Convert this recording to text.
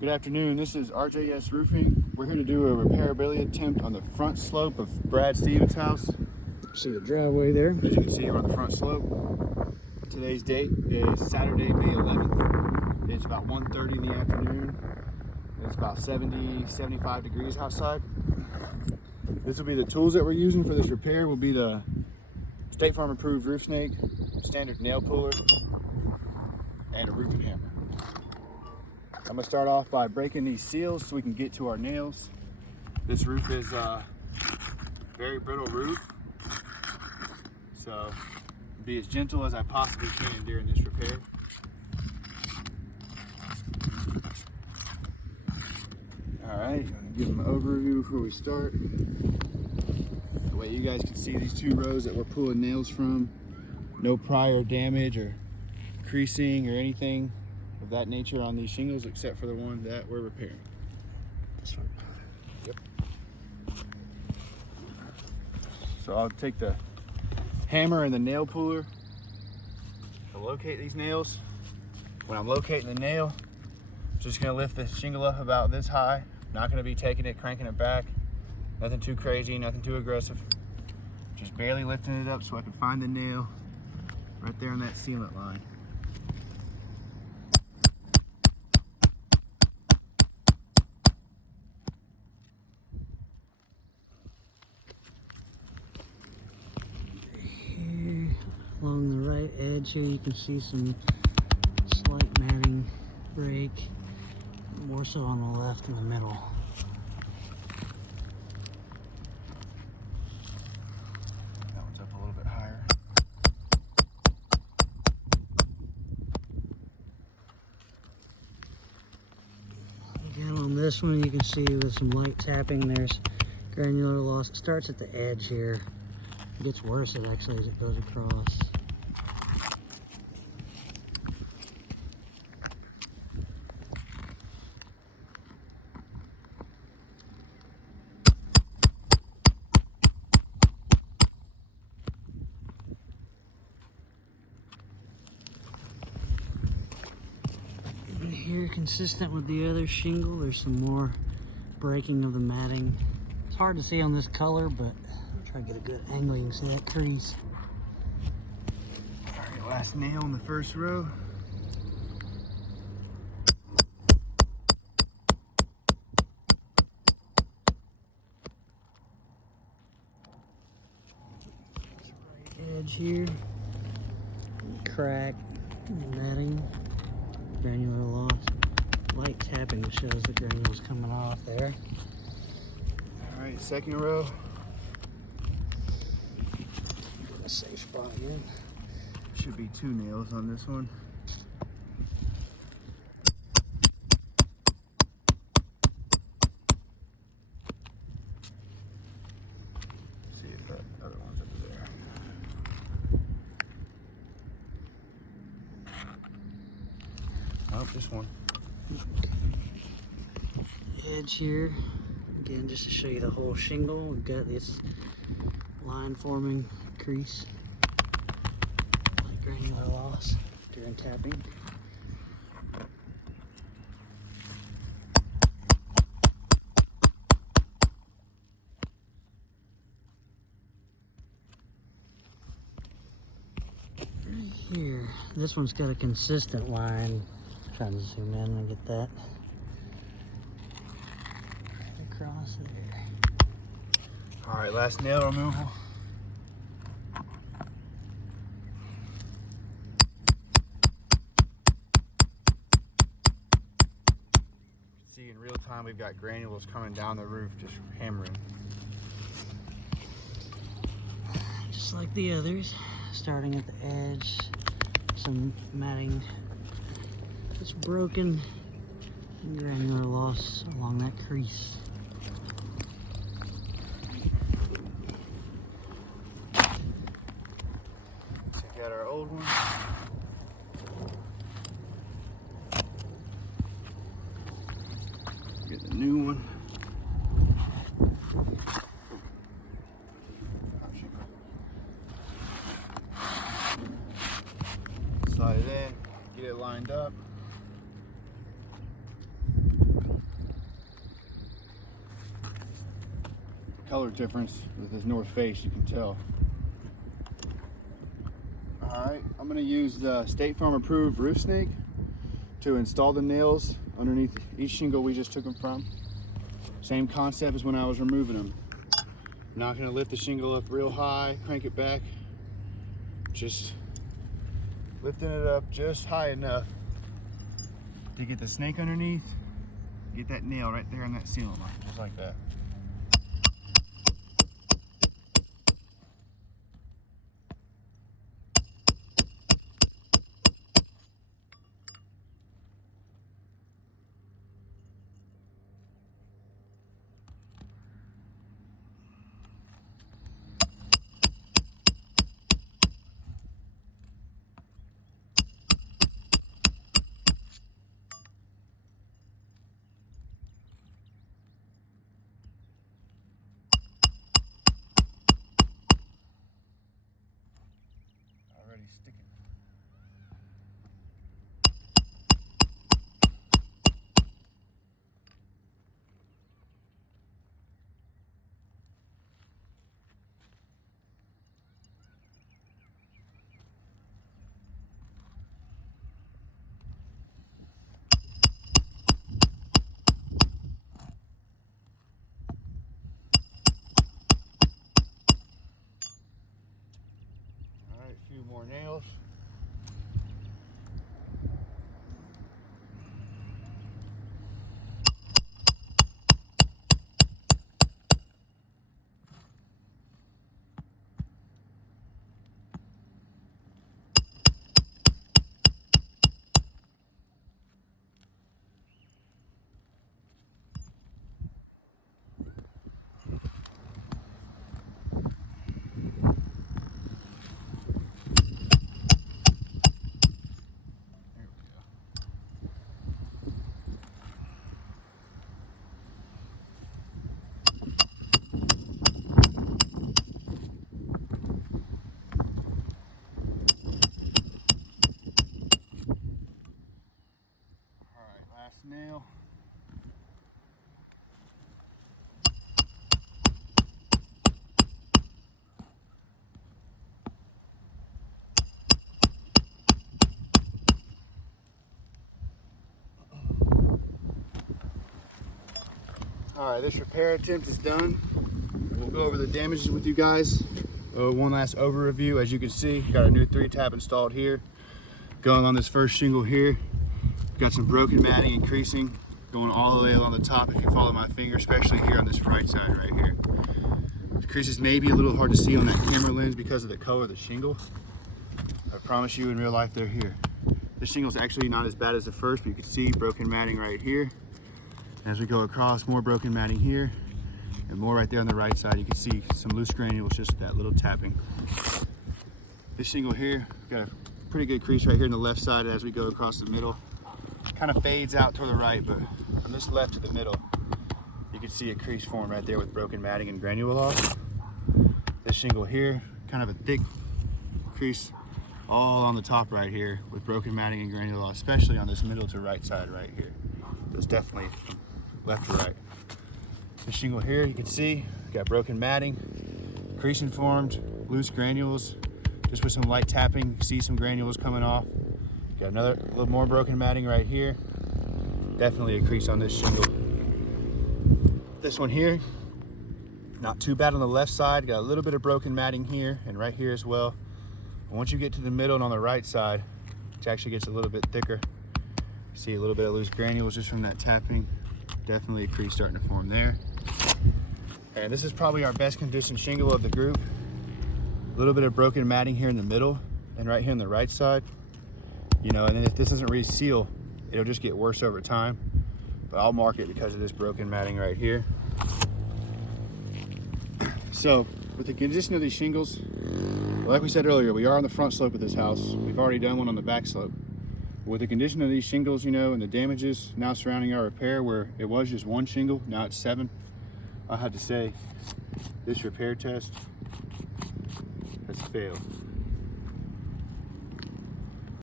Good afternoon, this is RJS Roofing. We're here to do a repairability attempt on the front slope of Brad Stevens' house. See the driveway there? As you can see, we're on the front slope. Today's date is Saturday, May 11th. It's about 1:30 in the afternoon. It's about 75 degrees outside. This will be the tools that we're using for this repair. Will be the State Farm approved roof snake, standard nail puller, and a roofing hammer. I'm gonna start off by breaking these seals so we can get to our nails. This roof is a very brittle roof, so be as gentle as I possibly can during this repair. All right, I'm gonna give them an overview before we start. That way you guys can see these two rows that we're pulling nails from. No prior damage or creasing or anything of that nature on these shingles except for the one that we're repairing. This one. Yep. So I'll take the hammer and the nail puller to locate these nails. When I'm locating the nail, I'm just gonna lift the shingle up about this high. Not gonna be taking it, cranking it back. Nothing too crazy, nothing too aggressive. Just barely lifting it up so I can find the nail right there on that sealant line. Here, along the right edge here, you can see some slight matting break. More so on the left and the middle. That one's up a little bit higher. Again, on this one, you can see with some light tapping, there's granular loss. It starts at the edge here. It gets worse actually as it goes across. And here, consistent with the other shingle, there's some more breaking of the matting. It's hard to see on this color, but I'll try to get a good angle. You can see that crease. All right, last nail in the first row. Edge here, crack, matting, granular loss. Light tapping shows the granules coming off there. All right, second row. Get a safe spot again. Should be two nails on this one. See if that other one's up there. Oh, this one. Edge here, again, just to show you the whole shingle. We've got this line forming crease, light granular loss during tapping. Right here, this one's got a consistent line. Trying to zoom in and get that right across there. All right, last nail removal. See, in real time, we've got granules coming down the roof, just hammering. Just like the others, starting at the edge, some matting that's broken, and granular loss along that crease. Check out our old one. Get the new one. Slide it in, get it lined up. color difference with this north face, you can tell. All right, I'm gonna use the State Farm approved roof snake to install the nails underneath each shingle we just took them from. Same concept as when I was removing them. I'm not gonna lift the shingle up real high, crank it back. Just lifting it up just high enough to get the snake underneath, get that nail right there on that sealant line, just like that. Already sticking. A few more nails. Nail. All right, this repair attempt is done. We'll go over the damages with you guys. One last over review. As you can see, got a new 3-tab installed here. Going on this first shingle here. Got some broken matting and creasing going all the way along the top if you follow my finger, especially here on this right side right here. The creases may be a little hard to see on that camera lens because of the color of the shingle. I promise you in real life they're here. This shingle is actually not as bad as the first, but you can see broken matting right here. As we go across, more broken matting here and more right there on the right side. You can see some loose granules, just that little tapping. This shingle here, got a pretty good crease right here on the left side as we go across the middle. Kind of fades out toward the right, but from this left to the middle, you can see a crease form right there with broken matting and granule loss. This shingle here, kind of a thick crease all on the top right here with broken matting and granule loss, especially on this middle to right side right here. It's definitely from left to right. This shingle here, you can see, got broken matting, creasing formed, loose granules, just with some light tapping, you can see some granules coming off. Got another little more broken matting right here. Definitely a crease on this shingle. This one here, not too bad on the left side. Got a little bit of broken matting here and right here as well. But once you get to the middle and on the right side, it actually gets a little bit thicker. See a little bit of loose granules just from that tapping. Definitely a crease starting to form there. And this is probably our best conditioned shingle of the group. A little bit of broken matting here in the middle and right here on the right side. You know, and then if this doesn't reseal, it'll just get worse over time. But I'll mark it because of this broken matting right here. So with the condition of these shingles, like we said earlier, we are on the front slope of this house. We've already done one on the back slope. With the condition of these shingles, you know, and the damages now surrounding our repair, where it was just one shingle, now it's 7, I have to say this repair test has failed.